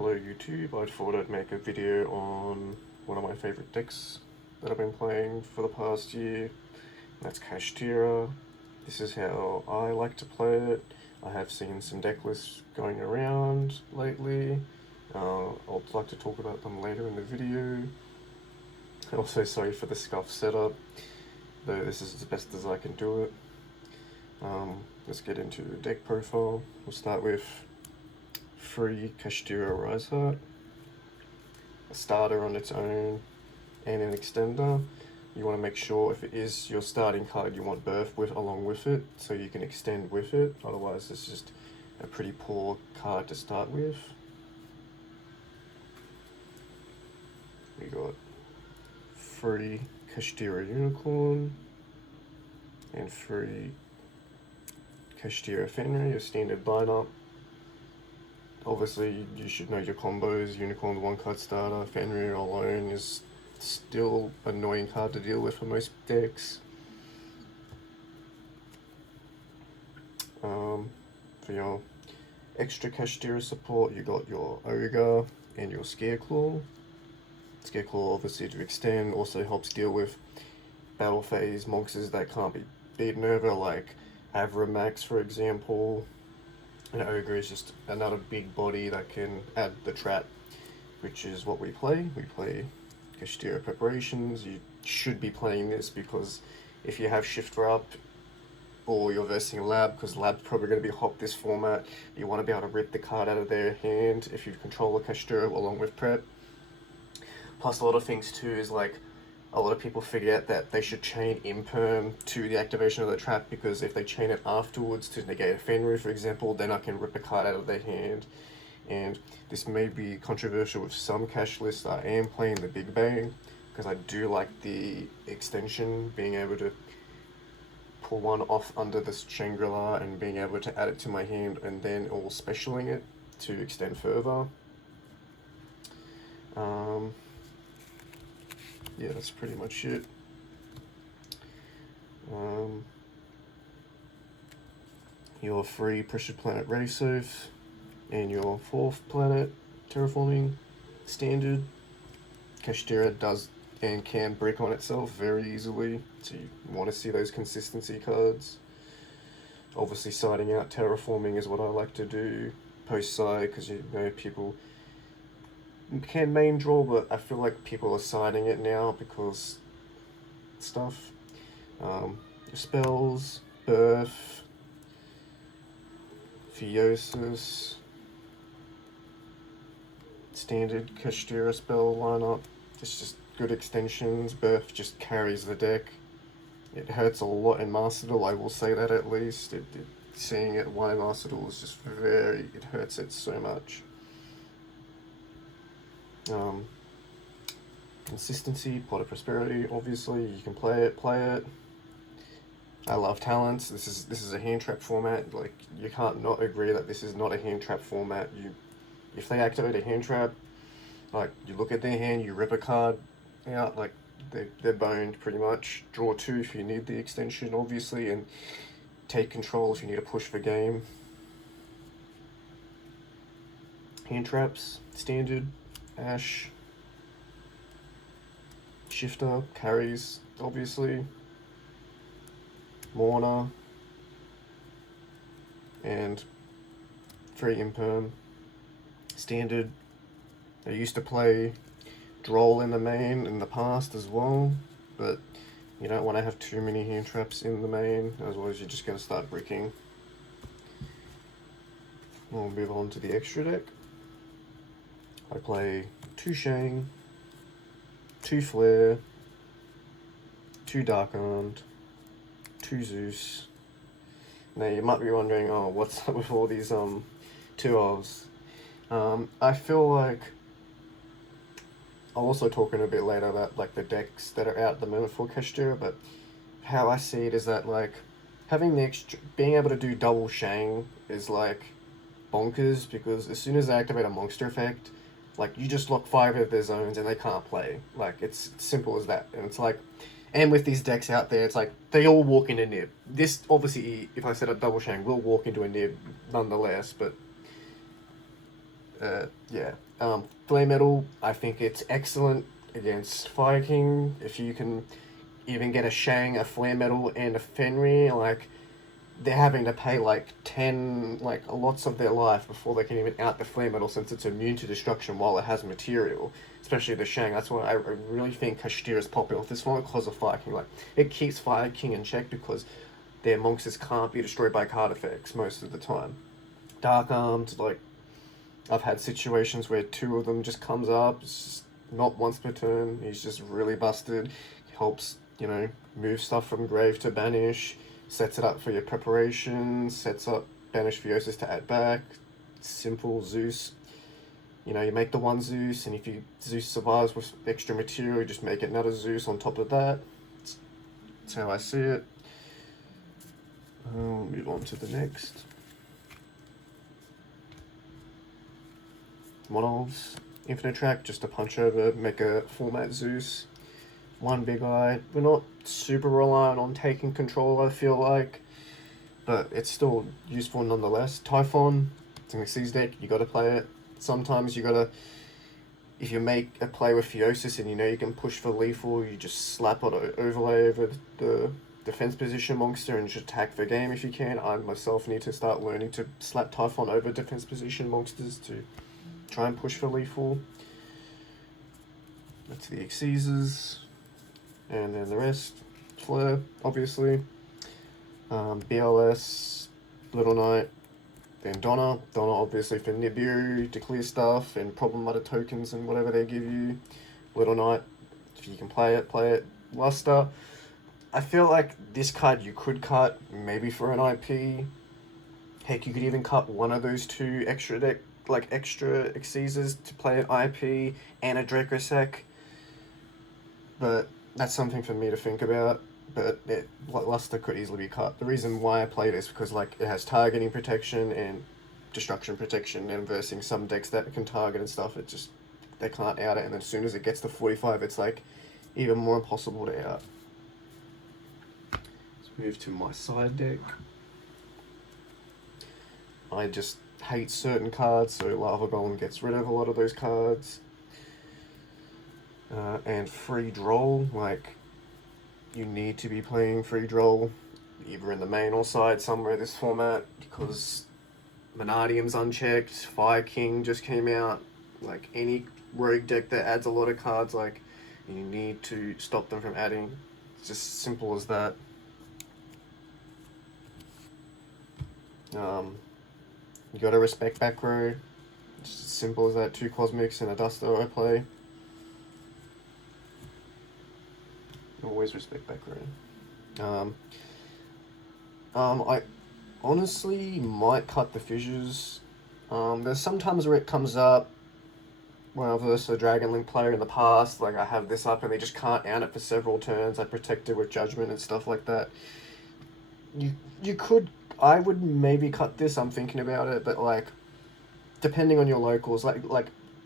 Hello YouTube, I thought I'd make a video on one of my favourite decks that I've been playing for the past year. That's Kashtira. This is how I like to play it. I have seen some deck lists going around lately. I'll like to talk about them later in the video. Also sorry for the scuff setup, though this is as best as I can do it. Let's get into the deck profile. We'll start with free Kashtira Rise Heart, a starter on its own, and an extender. You want to make sure if it is your starting card, you want Birth with along with it, so you can extend with it. Otherwise, it's just a pretty poor card to start with. We got free Kashtira Unicorn and free Kashtira Fenrir, your standard lineup. Obviously, you should know your combos. Unicorn, one card starter. Fenrir alone is still an annoying card to deal with for most decks. For your extra Kashtira support, you got your Ogre and your Scareclaw. Scareclaw, obviously, to extend, also helps deal with battle phase monsters that can't be beaten over, like Avramax, for example. An Ogre is just another big body that can add the trap, which is what we play. We play Kashtira Preparations. You should be playing this because if you have Shifter up or you're versing Lab, because Lab's probably going to be hot this format, you want to be able to rip the card out of their hand if you control the Kashtira along with Prep. Plus a lot of things too is like, a lot of people forget that they should chain Imperm to the activation of the trap, because if they chain it afterwards to negate a Fenrir, for example, then I can rip a card out of their hand. And this may be controversial with some cash lists. I am playing the Big Bang because I do like the extension, being able to pull one off under this Shangri-La and being able to add it to my hand and then all specialing it to extend further. Yeah, that's pretty much it. Your free Pressured Planet Ready-Surf and your fourth planet Terraforming Standard. Kashtira does and can brick on itself very easily, so you want to see those consistency cards. Obviously, siding out Terraforming is what I like to do post-side, because you know people can main draw, but I feel like people are siding it now because stuff. Your spells, Birth, Theosis, standard Kashtira spell lineup. It's just good extensions. Birth just carries the deck. It hurts a lot in Master Duel, I will say that at least. Seeing it why Master Duel is just it hurts it so much. Consistency, Pot of Prosperity, obviously, you can play it. I love talents. This is a hand trap format. Like, you can't not agree that this is not a hand trap format. If they activate a hand trap, like, you look at their hand, you rip a card out, like, they're boned pretty much. Draw two if you need the extension, obviously, and take control if you need to push for game. Hand traps, standard. Ash, Shifter, carries, obviously, Mourner, and free Imperm, standard. I used to play Droll in the main in the past as well, but you don't want to have too many hand traps in the main, otherwise you're just going to start bricking. We'll move on to the extra deck. I play 2 Shang, 2 Flare, 2 Dark Armed, 2 Zeus. Now you might be wondering, oh, what's up with all these 2-ofs? I feel like I'll also talk in a bit later about like the decks that are out at the moment for Kashtira, but how I see it is that like having the being able to do double Shang is like bonkers, because as soon as they activate a monster effect, like, you just lock 5 of their zones and they can't play. Like, it's simple as that. And it's like, and with these decks out there, it's like, they all walk into Nib. This, obviously, if I set up Double Shang, will walk into a Nib nonetheless, but Yeah. Flame Metal, I think it's excellent against Fire King. If you can even get a Shang, a Flame Metal, and a Fenrir, like, they're having to pay like 10, like, lots of their life before they can even out the Flame Metal since it's immune to destruction while it has material. Especially the Shang. That's why I really think Kashtira is popular with this one because of Fire King. Like, it keeps Fire King in check because their monsters can't be destroyed by card effects most of the time. Dark Armed, like, I've had situations where two of them just comes up, it's just not once per turn, he's just really busted, helps, move stuff from grave to banish, sets it up for your preparation, sets up banish Theosis to add back, simple Zeus. You make the one Zeus, and if Zeus survives with extra material, you just make another Zeus on top of that. That's how I see it. I'll move on to the next. One-offs. Infinite Track, just a punch over, make a format Zeus. One Big Eye. We're not super reliant on taking control, I feel like, but it's still useful nonetheless. Typhon, it's an Xyz deck, you gotta play it. Sometimes you gotta, if you make a play with Theosis and you can push for lethal, you just slap it overlay over the defense position monster and just attack for game if you can. I myself need to start learning to slap Typhon over defense position monsters to try and push for lethal. That's the Xyzes. And then the rest. Flare, obviously. BLS, Little Knight, then Donna. Donna, obviously, for Nibiru to clear stuff and problem mudder tokens and whatever they give you. Little Knight, if you can play it, play it. Luster, I feel like this card you could cut, maybe for an IP. Heck, you could even cut one of those two extra Xyzes to play an IP and a Dracossack. But that's something for me to think about. But Luster could easily be cut. The reason why I play this because it has targeting protection and destruction protection, and versing some decks that can target and stuff. They can't out it, and then as soon as it gets to 45, it's even more impossible to out. Let's move to my side deck. I just hate certain cards, so Lava Golem gets rid of a lot of those cards. And Free Droll, you need to be playing Free Droll, either in the main or side somewhere this format, because Monardium's unchecked, Fire King just came out, any rogue deck that adds a lot of cards, you need to stop them from adding. It's just simple as that. You gotta respect back row. It's as simple as that. 2 Cosmics and a Duster I play. Always respect back row. I honestly might cut the fissures. There's sometimes where it comes up when I've versed a Dragon Link player in the past, I have this up and they just can't out it for several turns. I protect it with Judgment and stuff like that. You could, I would maybe cut this, I'm thinking about it, but depending on your locals, like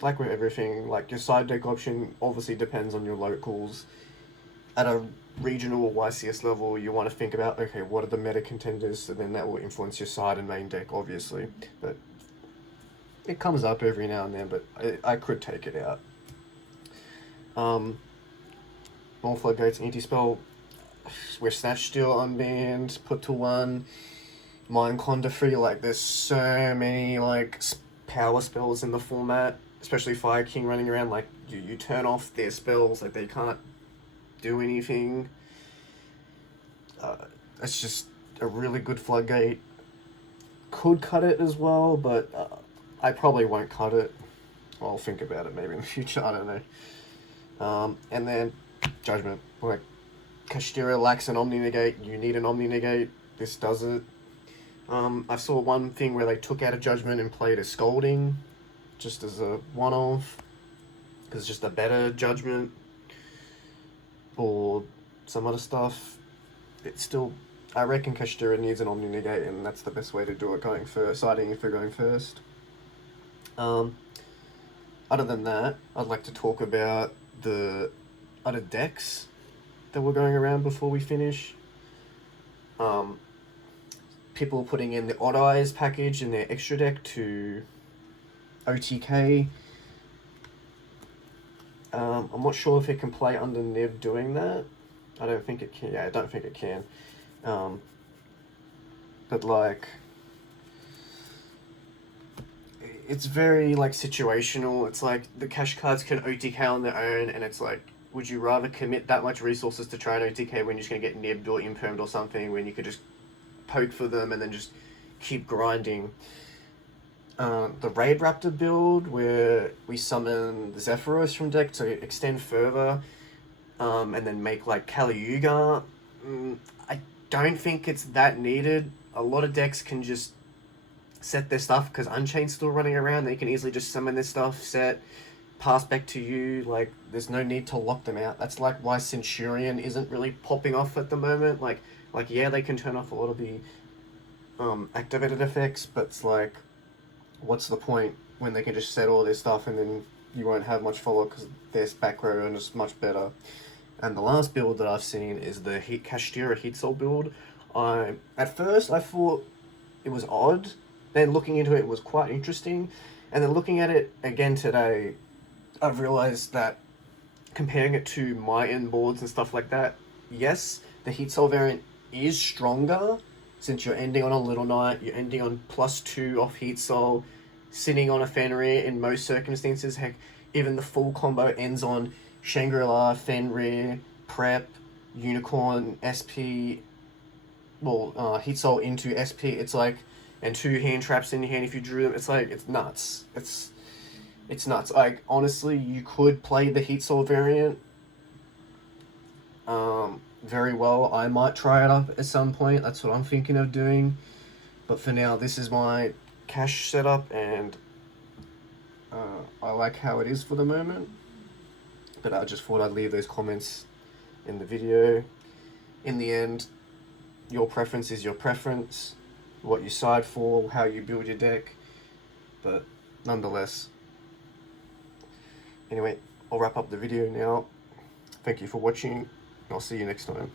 with everything, your side deck option obviously depends on your locals. At a regional or YCS level, you want to think about, okay, what are the meta contenders, so then that will influence your side and main deck, obviously. But it comes up every now and then, but I could take it out. More Floodgates, Anti-Spell, we're Snatch Steal unbanned, put to 1, Mind Conda free, there's so many, power spells in the format, especially Fire King running around, you turn off their spells, they can't do anything. It's just a really good Floodgate. Could cut it as well, but I probably won't cut it. I'll think about it maybe in the future, I don't know. And then Judgment. Kashtira lacks an Omni Negate, you need an Omni Negate, this does it. I saw one thing where they took out a Judgment and played a Scolding, just as a one-off, because it's just a better Judgment, or some other stuff. It's still, I reckon Kashtira needs an Omni Negate, and that's the best way to do it going first, siding if we're going first. Other than that, I'd like to talk about the other decks that were going around before we finish. People putting in the Odd Eyes package in their extra deck to OTK. I'm not sure if it can play under Niv doing that. I don't think it can. Yeah, I don't think it can. But like, it's very like situational. It's like the cash cards can OTK on their own, and it's like, would you rather commit that much resources to try and OTK when you're just gonna get nibbed or impermed or something, when you could just poke for them and then just keep grinding? The Raid Raptor build, where we summon the Zephyros from deck to extend further, and then make like Kali Yuga. I don't think it's that needed. A lot of decks can just set their stuff because Unchained's still running around. They can easily just summon their stuff, set, pass back to you. Like, there's no need to lock them out. That's like why Centurion isn't really popping off at the moment. Like yeah, they can turn off a lot of the activated effects, but it's like, what's the point when they can just set all their stuff and then you won't have much follow because their back row is much better. And the last build that I've seen is the Kashtira Heat Soul build. At first I thought it was odd, then looking into it, it was quite interesting, and then looking at it again today, I've realized that comparing it to my end boards and stuff like that, yes, the Heat Soul variant is stronger, since you're ending on a Little Knight, you're ending on +2 off Heat Soul, sitting on a Fenrir in most circumstances. Heck, even the full combo ends on Shangri-La, Fenrir, Prep, Unicorn, SP, well, Heat Soul into SP. It's like, and 2 hand traps in your hand if you drew them. It's like, it's nuts. It's nuts. Like, honestly, you could play the Heat Soul variant very well. I might try it up at some point. That's what I'm thinking of doing. But for now, this is my cash setup, and I like how it is for the moment. But I just thought I'd leave those comments in the video. In the end, your preference is your preference. What you side for, how you build your deck. But nonetheless. Anyway, I'll wrap up the video now. Thank you for watching. I'll see you next time.